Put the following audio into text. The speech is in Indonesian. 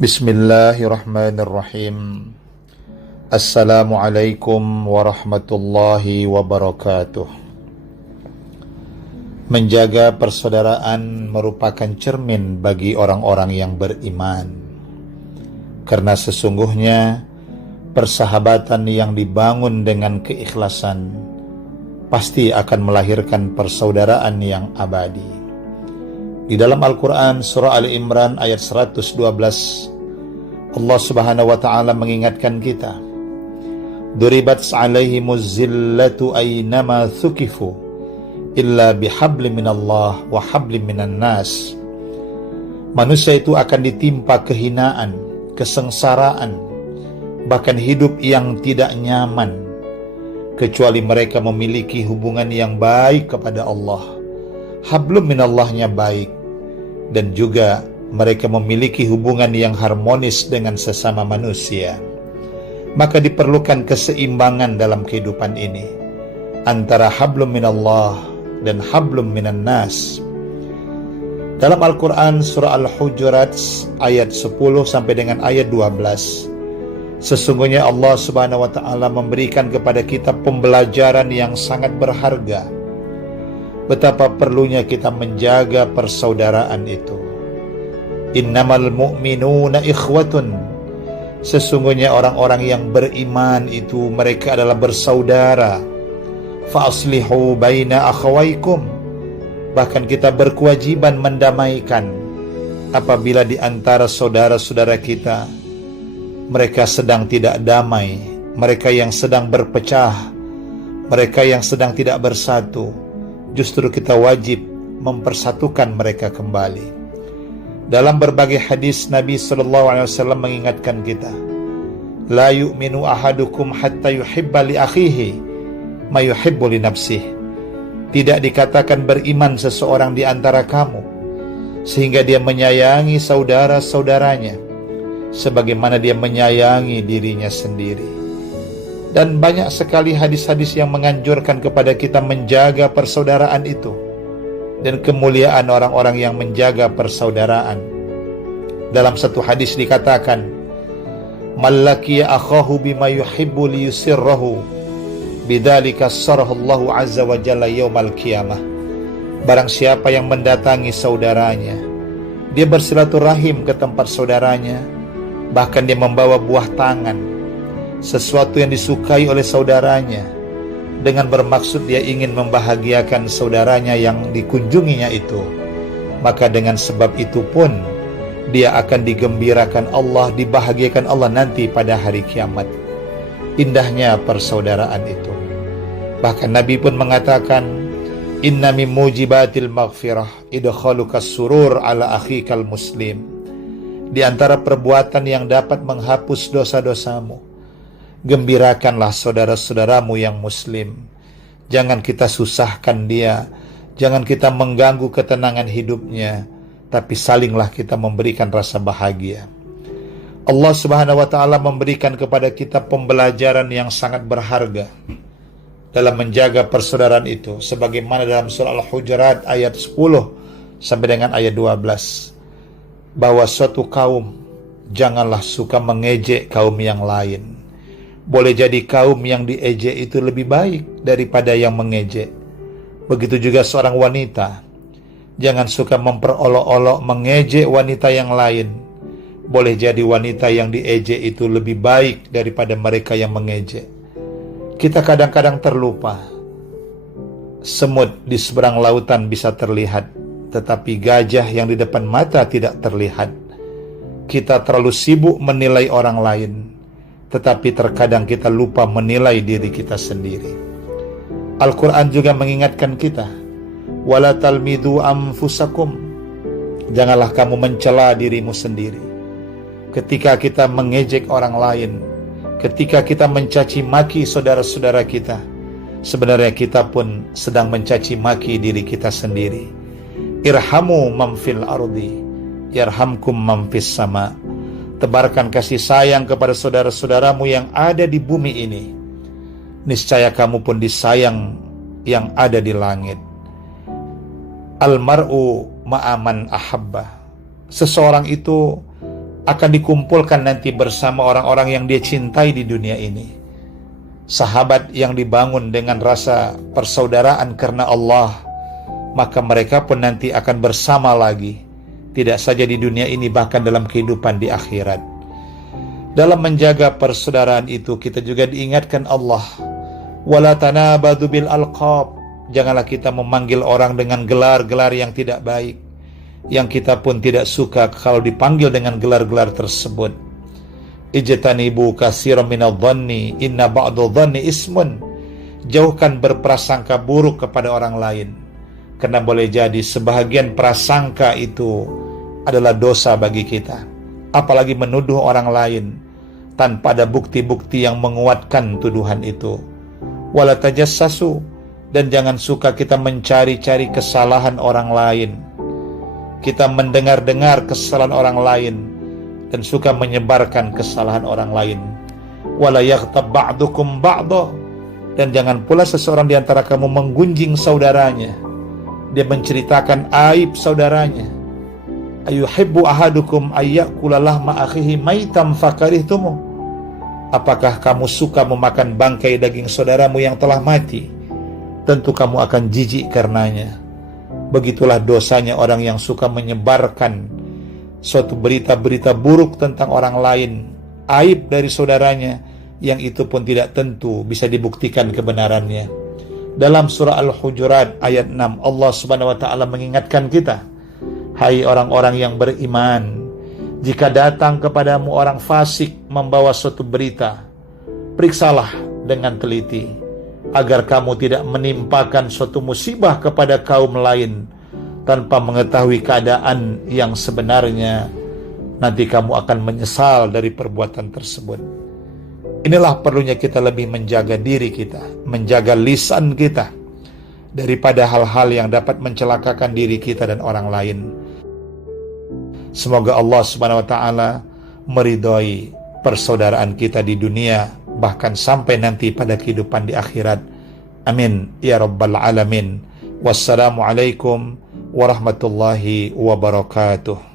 Bismillahirrahmanirrahim. Assalamualaikum warahmatullahi wabarakatuh. Menjaga persaudaraan merupakan cermin bagi orang-orang yang beriman. Karena sesungguhnya persahabatan yang dibangun dengan keikhlasan pasti akan melahirkan persaudaraan yang abadi. Di dalam Al-Quran surah Ali Imran ayat 112, Allah subhanahu wa ta'ala mengingatkan kita, Duribat alaihimuz zillatu aynama thukifu illa bihablim minallah wa hablim minan nas. Manusia itu akan ditimpa kehinaan, kesengsaraan, bahkan hidup yang tidak nyaman, kecuali mereka memiliki hubungan yang baik kepada Allah. Hablum minallahnya baik, dan juga mereka memiliki hubungan yang harmonis dengan sesama manusia. Maka diperlukan keseimbangan dalam kehidupan ini antara hablum minallah dan hablum minan nas. Dalam Al-Quran surah Al-Hujurat ayat 10 sampai dengan ayat 12, sesungguhnya Allah subhanahu wa ta'ala memberikan kepada kita pembelajaran yang sangat berharga, betapa perlunya kita menjaga persaudaraan itu. Innamal mu'minuna ikhwatun. Sesungguhnya orang-orang yang beriman itu mereka adalah bersaudara. Fa'aslihu baina akhawaikum. Bahkan kita berkewajiban mendamaikan apabila di antara saudara-saudara kita mereka sedang tidak damai, mereka yang sedang berpecah, mereka yang sedang tidak bersatu. Justru kita wajib mempersatukan mereka kembali. Dalam berbagai hadis Nabi SAW mengingatkan kita, La yu'minu ahadukum hatta yuhibba li akhihi ma yuhibbu li nafsih. Tidak dikatakan beriman seseorang di antara kamu sehingga dia menyayangi saudara-saudaranya sebagaimana dia menyayangi dirinya sendiri. Dan banyak sekali hadis-hadis yang menganjurkan kepada kita menjaga persaudaraan itu dan kemuliaan orang-orang yang menjaga persaudaraan. Dalam satu hadis dikatakan, Mallaki akhahu bima yuhibbu liyusirrahu bidzalika sarhallahu azza wa jalla yaumal qiyamah. Barang siapa yang mendatangi saudaranya, dia bersilaturahim ke tempat saudaranya, bahkan dia membawa buah tangan, sesuatu yang disukai oleh saudaranya, dengan bermaksud dia ingin membahagiakan saudaranya yang dikunjunginya itu, maka dengan sebab itu pun dia akan digembirakan Allah, dibahagiakan Allah nanti pada hari kiamat. Indahnya persaudaraan itu. Bahkan Nabi pun mengatakan, Inna min mujibatil maghfirah idkhalukas surur ala akhikal muslim. Di antara perbuatan yang dapat menghapus dosa-dosamu, gembirakanlah saudara-saudaramu yang muslim. Jangan kita susahkan dia, jangan kita mengganggu ketenangan hidupnya, tapi salinglah kita memberikan rasa bahagia. Allah subhanahu wa ta'ala memberikan kepada kita pembelajaran yang sangat berharga dalam menjaga persaudaraan itu, sebagaimana dalam surah Al-Hujurat ayat 10 sampai dengan ayat 12, bahwa suatu kaum janganlah suka mengejek kaum yang lain. Boleh jadi kaum yang diejek itu lebih baik daripada yang mengejek. Begitu juga seorang wanita, jangan suka memperolok-olok mengejek wanita yang lain. Boleh jadi wanita yang diejek itu lebih baik daripada mereka yang mengejek. Kita kadang-kadang terlupa, semut di seberang lautan bisa terlihat, tetapi gajah yang di depan mata tidak terlihat. Kita terlalu sibuk menilai orang lain, tetapi terkadang kita lupa menilai diri kita sendiri. Al-Quran juga mengingatkan kita, Wala talmidu anfusakum. Janganlah kamu mencela dirimu sendiri. Ketika kita mengejek orang lain, ketika kita mencaci maki saudara-saudara kita, sebenarnya kita pun sedang mencaci maki diri kita sendiri. Irhamu man fil ardi yarhamkum man fis sama. Tebarkan kasih sayang kepada saudara-saudaramu yang ada di bumi ini, niscaya kamu pun disayang yang ada di langit. Almar'u ma'aman ahabba. Seseorang itu akan dikumpulkan nanti bersama orang-orang yang dia cintai di dunia ini. Sahabat yang dibangun dengan rasa persaudaraan karena Allah, maka mereka pun nanti akan bersama lagi, tidak saja di dunia ini, bahkan dalam kehidupan di akhirat. Dalam menjaga persaudaraan itu, kita juga diingatkan Allah, wala tanabadu bil alqab, janganlah kita memanggil orang dengan gelar-gelar yang tidak baik, yang kita pun tidak suka kalau dipanggil dengan gelar-gelar tersebut. Ijtanibu katsiran minadh-dhanni inna ba'dadh-dhanni ismun, jauhkan berprasangka buruk kepada orang lain, karena boleh jadi sebahagian prasangka itu adalah dosa bagi kita. Apalagi menuduh orang lain tanpa ada bukti-bukti yang menguatkan tuduhan itu. Wala tajassasu, dan jangan suka kita mencari-cari kesalahan orang lain. Kita mendengar-dengar kesalahan orang lain dan suka menyebarkan kesalahan orang lain. Wala yaghtab ba'dukum ba'dha, dan jangan pula seseorang di antara kamu menggunjing saudaranya. Dia menceritakan aib saudaranya. Ayuhibbu ahadukum ayyakula lahma akhihi maitam fakarihtumu, apakah kamu suka memakan bangkai daging saudaramu yang telah mati? Tentu kamu akan jijik karenanya. Begitulah dosanya orang yang suka menyebarkan suatu berita-berita buruk tentang orang lain, aib dari saudaranya, yang itu pun tidak tentu bisa dibuktikan kebenarannya. Dalam surah Al-Hujurat ayat 6, Allah Subhanahu wa ta'ala mengingatkan kita, hai orang-orang yang beriman, jika datang kepadamu orang fasik membawa suatu berita, periksalah dengan teliti, agar kamu tidak menimpakan suatu musibah kepada kaum lain tanpa mengetahui keadaan yang sebenarnya. Nanti kamu akan menyesal dari perbuatan tersebut. Inilah perlunya kita lebih menjaga diri kita, menjaga lisan kita, daripada hal-hal yang dapat mencelakakan diri kita dan orang lain. Semoga Allah Subhanahu wa ta'ala meridhoi persaudaraan kita di dunia, bahkan sampai nanti pada kehidupan di akhirat. Amin ya rabbal alamin. Wassalamualaikum warahmatullahi wabarakatuh.